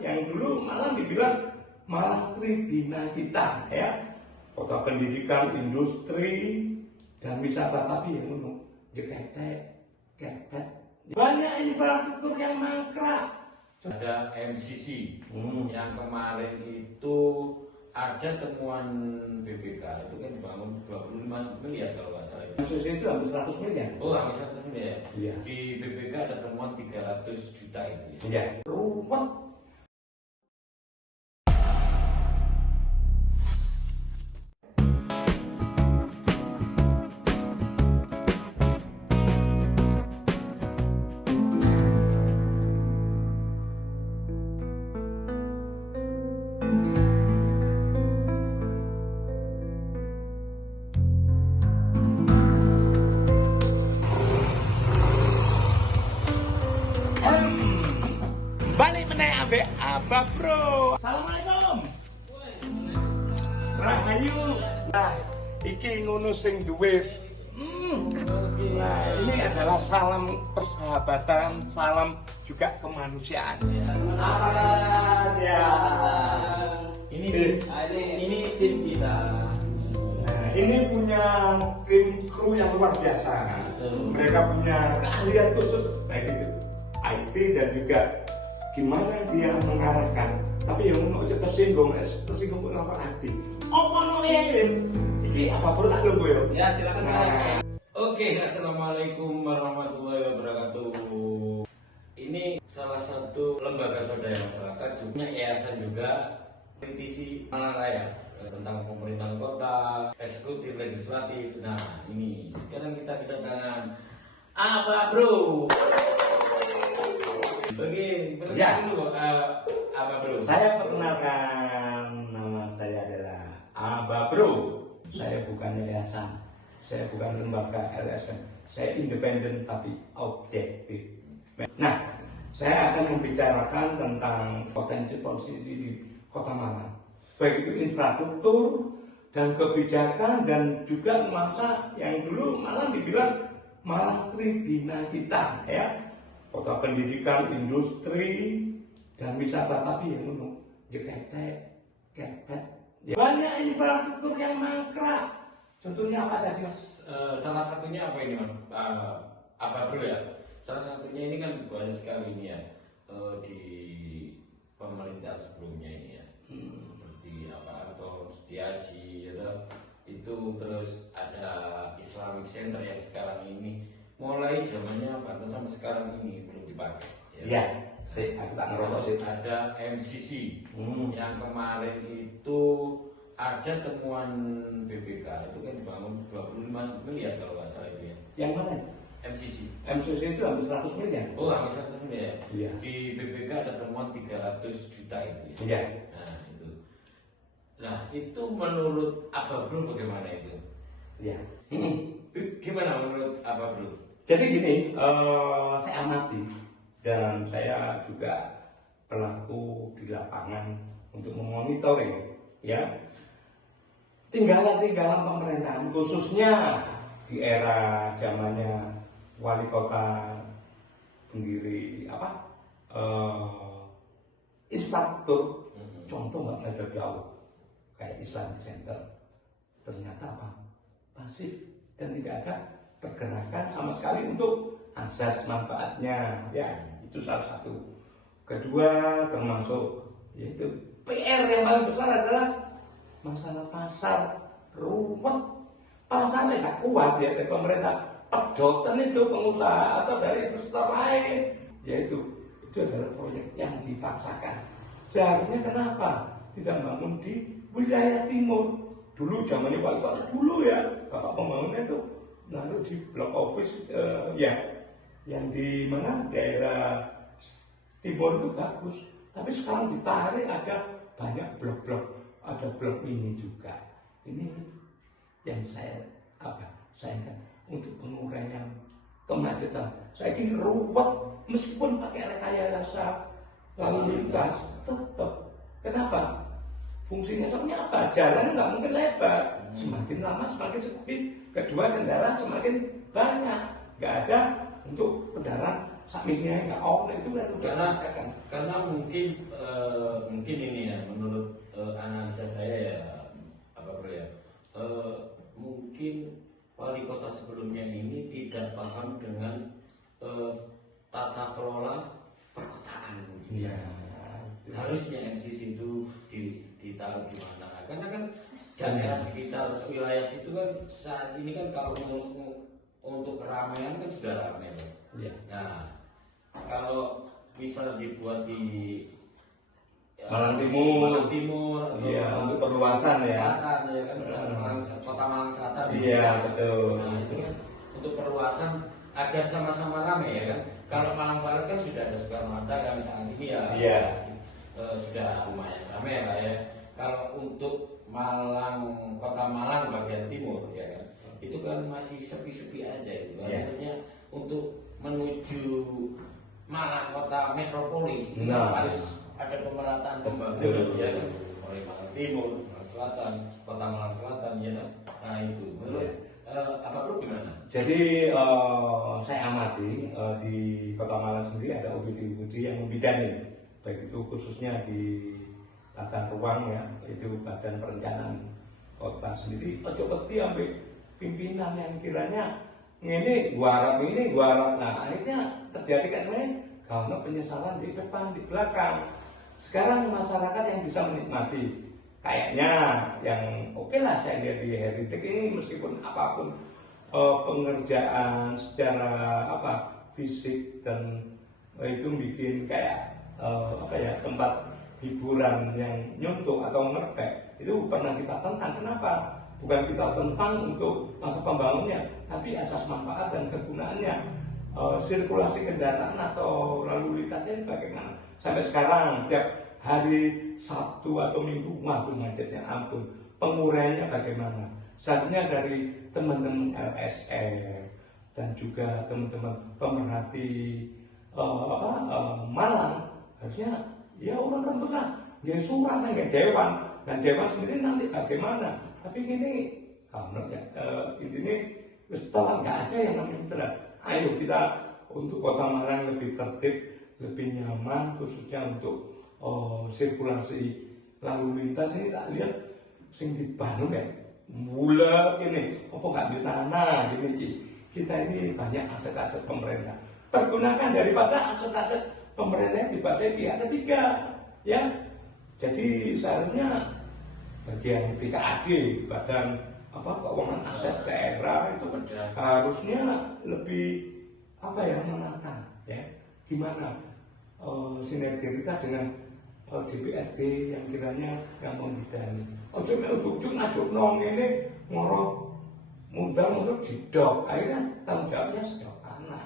yang dulu malah dibilang malah Tribina kita ya, kota pendidikan, industri dan wisata, tapi yang menurut kepet banyak infrastruktur yang mangkrak. Ada MCC yang kemarin itu ada temuan BPK itu kan dibangun 25 miliar kalau nggak salah. MCC itu hampir 100 miliar. Oh, hampir 100 miliar. Iya. Di BPK ada temuan 300 juta itu ya. Iya. Ruwet. Balik meneh ambek Abah Bro. Assalamualaikum. Rahayu. Nah, iki ngono sing duwe. Nah, ini adalah salam persahabatan, salam juga kemanusiaan. Ya. Ini tim kita. Nah, ini punya tim kru yang luar biasa. Mereka punya keahlian khusus baik itu IT dan juga gimana dia mengarahkan. Tapi yang mau tersinggung kenapa IT? Oh, no yes. Iki apa perlu tak nunggu ya? Ya, silakan. Oke, assalamualaikum warahmatullahi wabarakatuh. Ini salah satu lembaga swadaya masyarakat, juga yayasan juga kritisi Malaraya tentang pemerintahan kota, eksekutif, legislatif. Nah, ini sekarang kita kedatangan Abah Bro. Bagi Ya. dulu, Abah Bro. Saya perkenalkan, nama saya adalah Abah Bro. Saya bukan yayasan, saya bukan lembaga LSM, saya independen tapi objektif. Nah, saya akan membicarakan tentang potensi di Kota Malang, baik itu infrastruktur dan kebijakan dan juga masa yang dulu malah dibilang malah Tribina kita ya, kota pendidikan, industri dan wisata, tapi yang menurut kepet banyak infrastruktur yang mangkrak. Contohnya apa saja? Salah satunya apa ini Mas? Apa Bro ya? Salah satunya ini kan banyak sekali ini ya, di pemerintahan sebelumnya ini ya, seperti apa Anton Setiaji ya, itu terus ada Islamic Center yang sekarang ini mulai zamannya Banten sampai sekarang ini belum dipakai. Ya, aku tak ngerokok sih. Ada MCC yang kemarin itu ada temuan BPK itu kan dibangun 25 miliar kalau nggak salah itu ya. Yang mana? MCC. MCC itu hampir 100 miliar. Oh, hampir 100 miliar. Iya. Di BPK ada temuan 300 juta itu ya. Iya. Nah, itu. Nah, itu menurut Abah Bro bagaimana itu? Iya. Gimana menurut Abah Bro? Jadi gini, saya amati dan saya juga pelaku di lapangan untuk memonitoring ya tinggalan-tinggalan pemerintahan, khususnya di era zamannya wali kota pendiri infrastruktur. Contoh nggak ada jauh kayak Islamic Center, ternyata apa? Pasif dan tidak ada pergerakan sama sekali untuk asas manfaatnya ya, itu salah satu. Kedua, termasuk yaitu PR yang paling besar adalah masalah pasar. Ruwet, pasarnya nggak kuat ya dari pemerintah, pedotan itu pengusaha atau dari peserta lain, yaitu itu adalah proyek yang dipaksakan. Seharusnya kenapa tidak bangun di wilayah timur? Dulu zamannya wali kota dulu ya, bapak pembangunnya itu lalu di blok office ya, yang di mana daerah timur itu bagus, tapi sekarang ditarik ada banyak blok-blok, ada blok mini juga. Ini yang saya sayangkan untuk penguraian kemacetan. Saya kira ruwet meskipun pakai rekayasa lalu lintas tetap. Kenapa? Fungsinya sebenarnya apa? Jalan nggak mungkin lebar, semakin lama semakin sempit. Kedua, kendaraan semakin banyak, nggak ada untuk kendaraan sampingnya nggak itu kan karena mungkin mungkin ini ya menurut analisa saya ya apa bro ya, mungkin wali kota sebelumnya ini tidak paham dengan tata kelola perkotaan mungkin. Ya. Harusnya MCC itu ditaruh di mana? Karena kan daerah sekitar wilayah situ kan saat ini kan kalau untuk keramaian kan sudah ramai. Ya. Nah, kalau misal dibuat di Malang Timur atau iya, untuk perluasan ya. Selatan ya kan, Kota Malang Selatan. Iya, betul. Nah, itu kan untuk perluasan agar sama-sama ramai ya kan. Kalau Malang Barat kan sudah ada Soekarno Hatta kan misalnya ini ya. Iya. Sudah lumayan ramai ya Pak ya. Kalau untuk Malang, Kota Malang bagian timur ya kan, itu kan masih sepi-sepi aja itu kan. Iya. Harusnya untuk menuju Malang kota metropolis itu Nah. kan harus ada pemerataan pembangunan ya kan, mulai Malang Timur, Malang Selatan, Kota Malang Selatan ya kan. Nah itu menurut apa bro gimana? Jadi saya amati di Kota Malang sendiri ada UPD-UPD yang membidani, baik itu khususnya di tata ruang ya, itu Badan Perencanaan Kota sendiri. Ojo peti ambil pimpinan yang kiranya ini gua harap. Nah akhirnya terjadi kan karena penyesalan di depan, di belakang. Sekarang masyarakat yang bisa menikmati, kayaknya yang oke lah saya lihat di Heritage ini meskipun apapun pengerjaan secara fisik dan itu bikin kayak tempat hiburan yang nyuntuk atau ngertek itu pernah kita tentang. Kenapa? Bukan kita tentang untuk masa pembangunannya, tapi asas manfaat dan kegunaannya. Sirkulasi kendaraan atau lalu lintasnya bagaimana? Sampai sekarang tiap hari Sabtu atau Minggu, waduh macetnya ampun. Penguraiannya bagaimana? Seharusnya dari teman-teman LSR dan juga teman-teman pemerhati Malang, harusnya ya orang tentulah dia surat dengan dewan, dan dewan sendiri nanti bagaimana? Tapi gini, kalau intinya setelah nggak ada yang namanya telat. Ayo kita untuk Kota Malang lebih tertib, lebih nyaman, khususnya untuk sirkulasi lalu lintas. Ini tak lihat sing dibangun ya mulai ini apa nggak di tanah gini. Kita ini banyak aset-aset pemerintah, pergunakan daripada aset-aset pemerintah dipakai pihak ketiga ya. Jadi seharusnya bagian BKAD, Badan Keuangan Aset Daerah itu harusnya lebih menata ya, gimana sinergi kita dengan DPRD yang kiranya yang membidani. Ujung ngajuk nong ini ngorok mundar untuk didok, akhirnya tanggung jawabnya sejauh mana?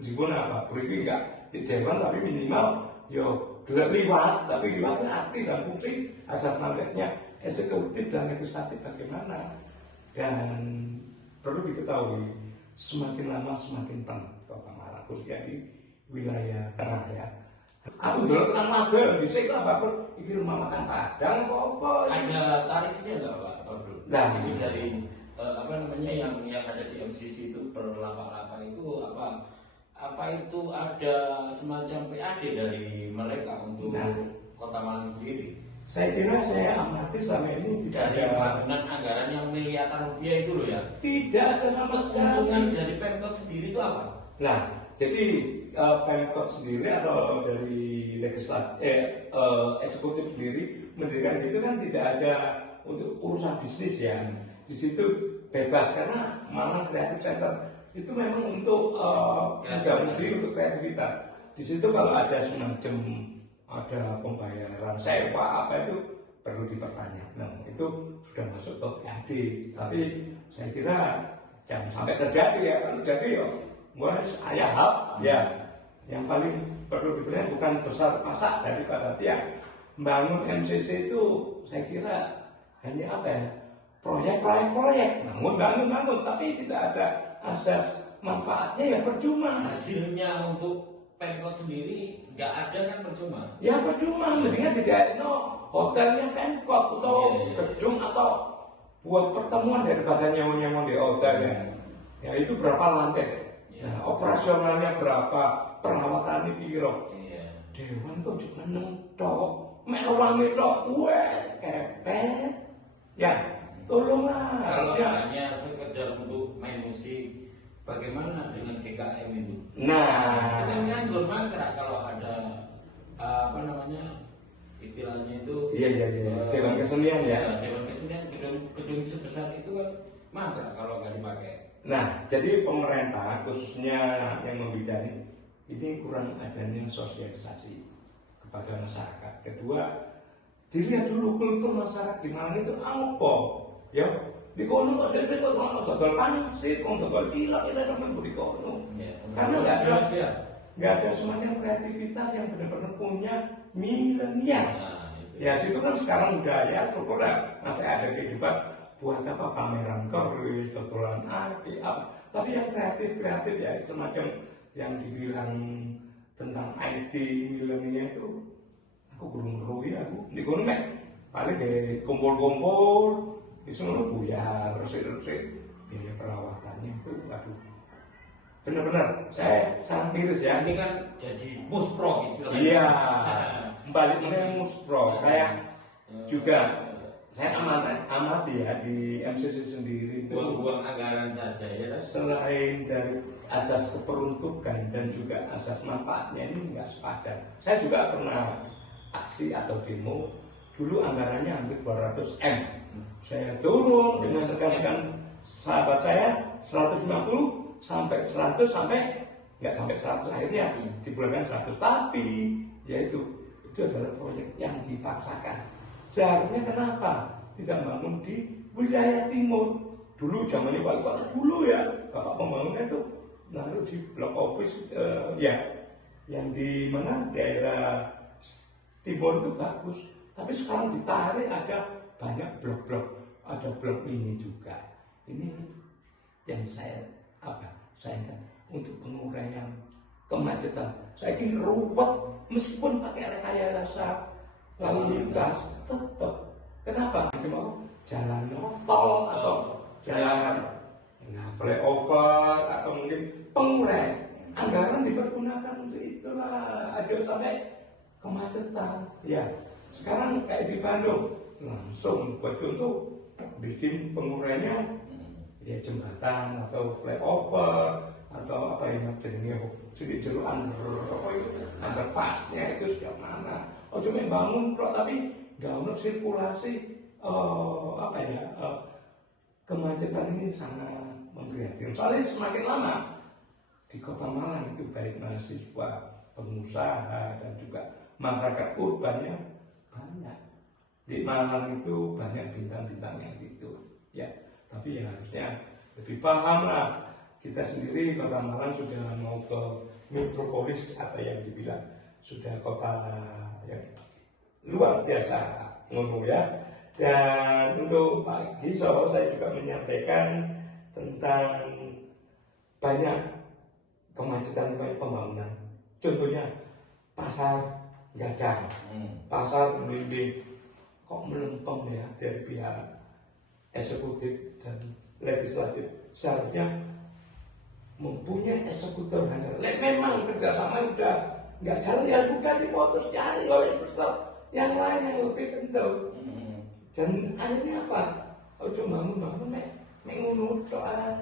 Meskipun beri enggak di dewan tapi minimal yo liwat, tapi liwatnya arti dan fungsi asas mandatnya eksekutif dan legislatif bagaimana. Dan perlu diketahui semakin lama semakin penuh Kota Malang, khususnya di wilayah tengah ya. Aku dulu tenang magel, bisa itu apapun, ini rumah makan Padang apa? Ada tarifnya nggak Pak Bro? Nah, itu dari yang ada di MCC itu per lapak-lapak itu apa itu ada semacam PAD dari mereka untuk Kota Malang sendiri? Saya kira saya amati selama ini tidak Dari ada pembangunan anggaran yang miliaran rupiah itu loh ya. tidak ada sama Keuntungan sekali. dari Pemkot sendiri itu apa? Nah, jadi Pemkot sendiri atau dari eksekutif sendiri mendirikan itu kan tidak ada untuk urusan bisnis ya. Di situ bebas karena Malang Creative Center itu memang untuk untuk kreativitas. Di situ kalau ada semacam ada pembayaran sewa itu perlu dipertanyakan. Nah, itu sudah masuk ke PAD. Tapi saya kira jangan sampai terjadi ya. Kalau terjadi ayah ya. Yang paling perlu diberikan bukan besar pasak daripada tiang. Membangun MCC itu saya kira hanya proyek, bangun, tapi tidak ada asas manfaatnya ya percuma. Hasilnya untuk Pemkot sendiri nggak ada kan percuma? Ya percuma, mendingan tidak hotelnya Pemkot atau gedung atau buat pertemuan daripada nyawa-nyawa di hotel ya. Ya itu berapa lantai? Nah, operasionalnya berapa? Perawatannya piro? Dewan kok juga neng tok, melu awam itu, kepet. Ya, tolonglah. Kalau Ya. hanya sekedar untuk main musik, bagaimana dengan GKM itu? Nah, Itu kan nganggur mangkrak kalau ada apa namanya istilahnya itu. iya. Dewan kesenian ya. Dewan kesenian gedung sebesar itu kan mangkrak kalau nggak dipakai. Nah, jadi pemerintah khususnya yang membidangi ini kurang adanya sosialisasi kepada masyarakat. Kedua, dilihat dulu kultur masyarakat di mana itu apa, ya. Di kono kok sering kok ono dodol pangsit, dodol cilok itu sampe di kono. Ya, Karena nggak ada semacam kreativitas yang benar-benar punya milenial. Nah, itu. Ya situ kan sekarang udah ya syukur lah masih ada kehidupan buat apa pameran keris, dodolan aki, apa. Tapi yang kreatif ya semacam yang dibilang tentang IT milenial itu aku belum ngerti aku. Di kono mek paling kayak kumpul-kumpul itu ngono buyar, resik-resik biaya perawatannya itu aduh. Benar-benar saya sangat miris ya. Ini kan jadi muspro istilahnya. Iya, Nah, balik mengenai muspro, kayak juga saya amati ya di MCC sendiri itu buang-buang anggaran saja ya kan? selain dari asas keperuntukan dan juga asas manfaatnya ini nggak sepadan. Saya juga pernah aksi atau demo, dulu anggarannya hampir 200 M. Saya turun dengan rekan-rekan sahabat saya 150 sampai 100 sampai nggak sampai 100 akhirnya di bulan 100, tapi yaitu itu adalah proyek yang dipaksakan. Seharusnya kenapa tidak bangun di wilayah timur? Dulu zamannya wali kota dulu ya, bapak pembangunnya itu naruh di blok office ya, yang di mana daerah timur itu bagus. Tapi sekarang ditarik ada banyak blok-blok, ada blok mini juga. Ini yang saya sayangkan untuk penguraian kemacetan. Saya kira ruwet meskipun pakai rekayasa lalu lintas tetap. Kenapa? Cuma jalan tol atau jalan flyover atau mungkin pengurai anggaran dipergunakan untuk itulah aja sampai kemacetan. Ya, sekarang kayak di Bandung langsung buat contoh bikin pengurainya ya jembatan atau flyover atau apa yang jenisnya sedikit jeruk underpassnya itu sejauh mana. Oh cuma bangun kok tapi nggak ada sirkulasi kemacetan ini sangat memprihatinkan. Soalnya semakin lama di Kota Malang itu baik mahasiswa, pengusaha dan juga masyarakat urbannya banyak. Di Malang itu banyak bintang-bintang yang gitu, ya. Tapi ya harusnya lebih paham lah. Kita sendiri Kota Malang sudah mau ke metropolis atau yang dibilang sudah kota yang luar biasa ngomong ya. Dan untuk Pak Giso saya juga menyampaikan tentang banyak kemacetan pembangunan. Contohnya pasar Gadang, pasar Belimbing kok melempem ya dari pihak eksekutif dan legislatif. Seharusnya mempunyai eksekutor handal. Memang kerjasama udah nggak jalan ya udah diputus, cari oleh investor yang lain yang lebih kental. Dan akhirnya apa? Oh cuma bangun mengunut soal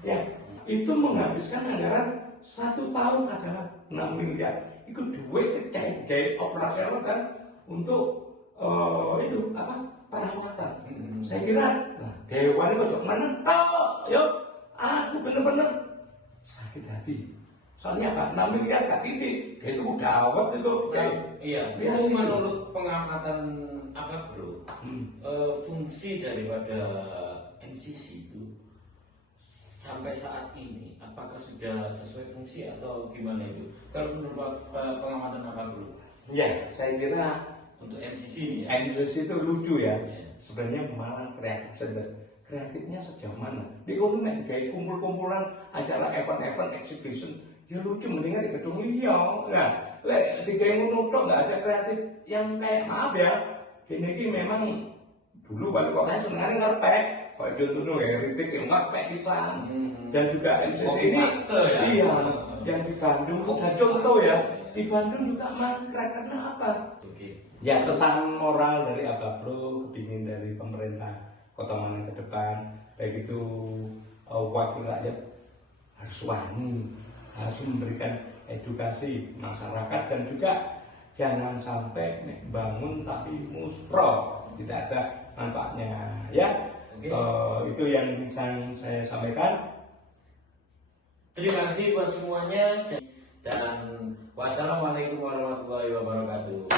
ya itu menghabiskan anggaran 1 tahun adalah 6 miliar. Itu duit kecil operasional kan untuk itu apa perawatan. Saya kira dewan itu cuma menentok, yo aku bener-bener sakit hati. Soalnya apa? 6 miliar gak titik, itu udah awet itu. Iya. Itu menurut pengamatan apa bro? Fungsi daripada MCC itu sampai saat ini apakah sudah sesuai fungsi atau gimana itu? Kalau menurut pengamatan apa bro? Ya, saya kira untuk MCC ini ya. MCC itu lucu ya. Sebenarnya malah kreatifnya sejauh mana? Di kono nek digawe kumpul-kumpulan acara event-event exhibition, ya lucu mendingan di gedung liya. Nah, lek digawe ngono tok enggak ada kreatif yang kayak maaf ya. Gini memang dulu wali kotanya senengane ngerpek. Kayak contohnya ya kritik yang ngerpek pisan. Dan juga MCC ini ya? Iya, yang di Bandung sudah contoh ya. Di Bandung juga mangkrak karena apa? Ya pesan moral dari Abah Bro, kepingin dari pemerintah Kota Malang ke depan, baik itu wakil rakyat harus wani, harus memberikan edukasi masyarakat, dan juga jangan sampai bangun tapi muspro, tidak ada manfaatnya. Ya, itu yang bisa saya sampaikan. Terima kasih buat semuanya dan wassalamualaikum warahmatullahi wabarakatuh.